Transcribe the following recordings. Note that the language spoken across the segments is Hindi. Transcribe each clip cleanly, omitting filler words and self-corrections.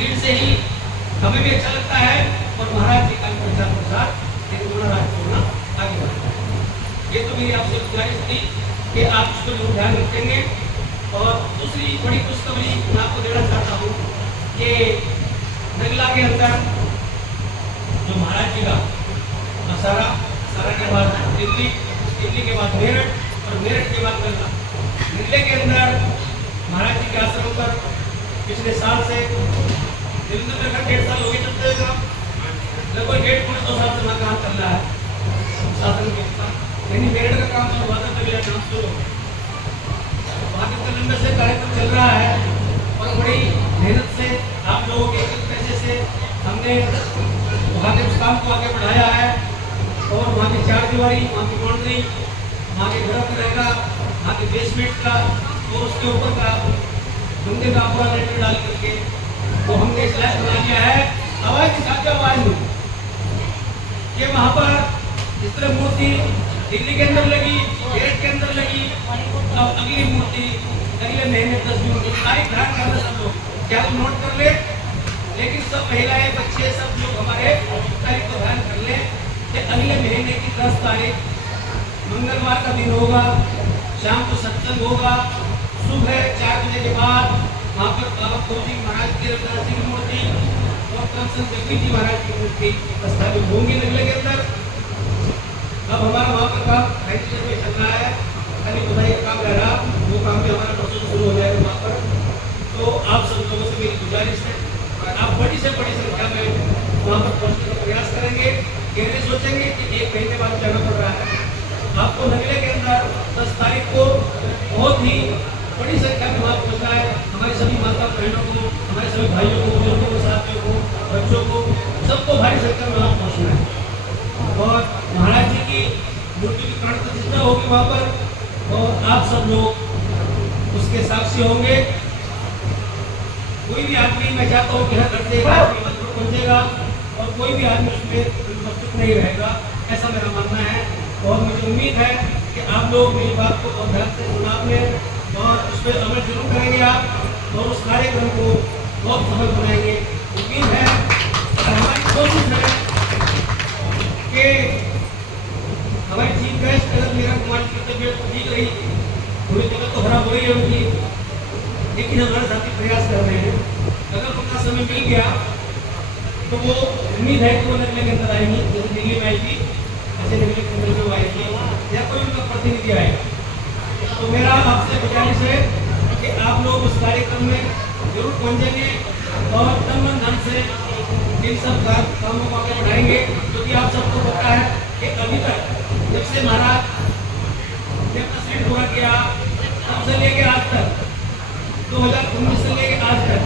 भीड़ से ही हमें भी अच्छा लगता है और महाराज जी का प्रचार प्रसार एक गुणा राज होना आगे बढ़ता है। ये तो मेरी आपसे गुजारिश थी कि आप इसको जरूर ध्यान रखेंगे। और दूसरी बड़ी खुशखबरी मैं आपको देना चाहता हूँ कि नगला के अंदर जो महाराज जी का सारा के बाद दिल्ली, दिल्ली के बाद मेरठ और मेरठ के बाद नगला, नगले के अंदर महाराज जी के आश्रम पर पिछले साल से लगभग 1.5 साल हो गए चलते हुए काम, लगभग 1.5-2 साल से काम चल रहा है शासन के साथ। लेकिन मेरठ का काम तो हुआ था तभी काम शुरू वहाँ के लंबे से कार्यक्रम चल रहा है और बड़ी मेहनत से आप लोगों के एक पैसे से हमने वहाँ के उस काम को आगे बढ़ाया है। और वहाँ की चारदीवारी, वहाँ की बाउंड्री, वहाँ के घर का रहेगा, वहाँ के बेसमेंट का और उसके ऊपर का गंदे का पूरा लेटर डाल करके वो हमने इस लायक बना लिया है। आवाज की साथ आवाज में कि वहाँ पर इस तरह मूर्ति दिल्ली के अंदर लगी, मेरठ के अंदर लगी, अब अगली मूर्ति अगले महीने 10 दिन की तारीख ध्यान करना सब लोग क्या नोट कर ले। लेकिन सब महिलाएं बच्चे सब लोग हमारे तारीख को ध्यान कर ले कि अगले महीने की 10 तारीख मंगलवार का दिन होगा, शाम को सत्संग होगा, सुबह 4 बजे के बाद वहाँ पर बाबा फौजी महाराज की रविदास जी की मूर्ति और कंसन जगदीश जी महाराज की मूर्ति स्थापित होंगी नगले के अंदर। अब हमारा वहाँ पर काम हाईटेक में चल रहा है, खाली खुदाई का काम रह रहा, वो काम भी हमारा परसों शुरू हो जाएगा वहाँ पर। तो आप सब लोगों से मेरी गुजारिश है आप बड़ी से बड़ी संख्या में वहाँ पर पहुँचने का प्रयास करेंगे। ये सोचेंगे कि 1 महीने बाद जाना पड़ रहा है आपको नगले के अंदर 10 तारीख को बहुत ही बड़ी संख्या में वहाँ पहुँचना है। हमारी सभी माता बहनों को, हमारे सभी भाइयों को, बुजुर्गों को, साथियों को, बच्चों को, सबको भारी संख्या में वहाँ पहुँचना है। और महाराज जी की मूर्ति की प्राण प्रतिष्ठा होगी वहाँ पर और आप सब लोग उसके साक्षी होंगे। कोई भी आदमी, मैं चाहता हूँ कि हर घर से पहुँचेगा और कोई भी आदमी उसमें उपस्थित नहीं रहेगा, ऐसा मेरा मानना है। और मुझे उम्मीद है कि आप लोग मेरी बात को बहुत ध्यान से सुना लें और उस पर अमल जरूर करेंगे आप और उस कार्यक्रम को बहुत सफल बनाएंगे। उम्मीद है और हमारी कोशिश है कि हमारी चीफ गेस्ट अगर मेरा कुमार की तबीयत ठीक रही, पूरी तबीयत तो खराब हो रही है उनकी, लेकिन हमारे साथी प्रयास कर रहे हैं। अगर उनका समय मिल गया तो वो उम्मीद है कि वो नगले के अंदर आएंगी, जैसे दिल्ली में आई थी ऐसे नगले के अंदर में आएगी या कोई उनका प्रतिनिधि आएगा। तो मेरा आपसे गुजारिश है कि आप लोग उस कार्यक्रम में जरूर पहुँचेंगे और तन मन धन से इन सब कामों को आगे बढ़ाएंगे। क्योंकि आप सबको पता है कि अभी तक जब से महाराज ने अपना सीट पूरा किया तब से लेके आज तक 2019 से लेके आज तक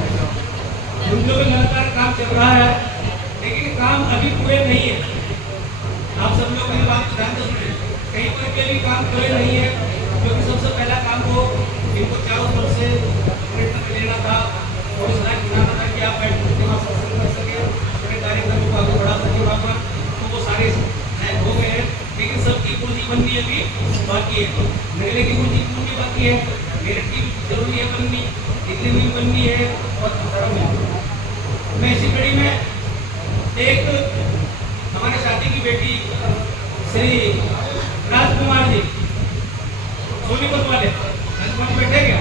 उन लोगों में लगातार काम चल रहा है, लेकिन काम अभी पूरे नहीं है। आप सब लोग मेरी बात ध्यान से सुने, कहीं पर के भी काम पूरे नहीं है, क्योंकि सबसे पहला काम को इनको चारों तरफ से पर्यटन लेना था और इस लायक बनाना था कि आप बैठ के वहाँ सत्संग कर सके, अपने कार्यक्रम को आगे बढ़ा सके वहाँ पर। तो वो सारे लायक हो गए हैं, लेकिन सबकी पूंजी बननी अभी बाकी है। नगले की पूंजी बाकी है, मेरठ की जरूरी है बननी, दिल्ली में बननी है और मैं इसी कड़ी में एक हमारे साथी की बेटी श्री राजकुमार जी सोनीपत वाले राजकुमार बैठे क्या,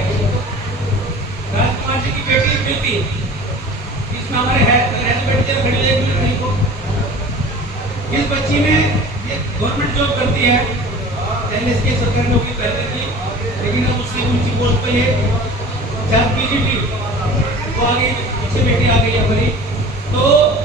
राजकुमार जी की बेटी प्रीति, इसमें हमारे है बेटी खड़ी है नहीं को। इस बच्ची ने ये गवर्नमेंट जॉब करती है, पहले इसकी सरकारी नौकरी पहले थी, लेकिन अब उससे ऊंची पोस्ट पे है, चाहे पीजीटी वो आगे उससे बेटी